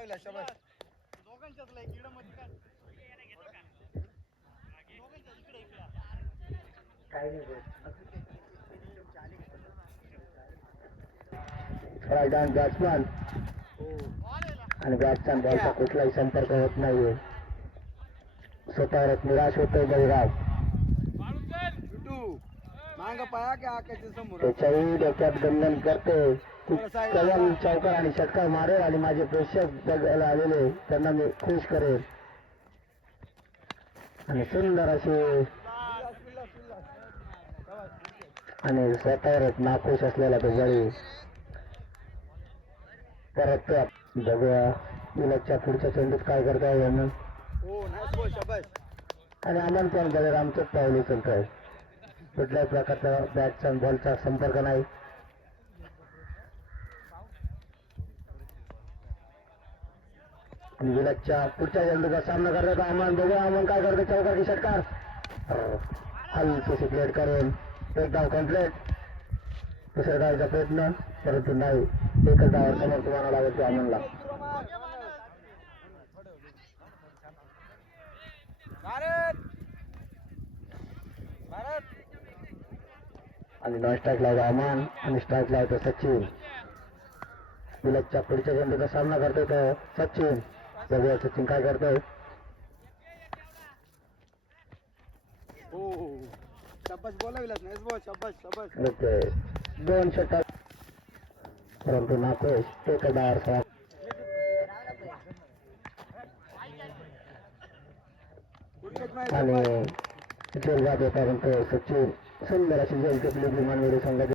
बोलावला शाबास. Right hand batsman आणि बॅटचा बॉलचा कुठलाही संपर्क होत नाहीये. स्वतःवरच निराश होतोय बळीराव. मांग पाया की आकाशच्या समोर त्याच्याही डोक्यात गंधन करते की कवल चौकार आणि षटकार मारेल आणि माझे प्रेक्षक बघायला आलेले त्यांना मी खुश करेल. आणि सुंदर असे आणि स्वतःवरच नाखुश असलेला तो बळी. परत बघूया विलकच्या पुढच्या चेंडूत काय करता येईल. हो नाईस बॉल शाबास. आणि आनंद पण बळीरामचंच पाऊल उचलतोय. कुठल्याही प्रकारचा बॅटचा बॉलचा संपर्क नाही. विलकच्या पुढच्या चेंडूचा सामना करण्याचा आव्हान बघूया आव्हान काय करतो. चौकार की षटकार हलकीशी प्लेट करून एक धाव कम्प्लीट. दुसऱ्या धावचा प्रयत्न परंतु नाही. एकच धावावर समोर तुम्हाला लागत आव्हानला. आणि नॉन स्ट्राईक लावतो अमान आणि स्ट्राईक लावतो सचिन. विलकच्या पुढच्या चेंडूचा सामना करतोय तो सचिन. बघूया सचिन काय करतोय. हो शाबास बोलावला नाईस बॉल शाबास शाबास. ओके 2 षटकार परंतु नाखुश. एक डावावर आणि जेल जात होता म्हणतो सचिन. सुंदर अशी जेल टिपली विमानवेळी संघाची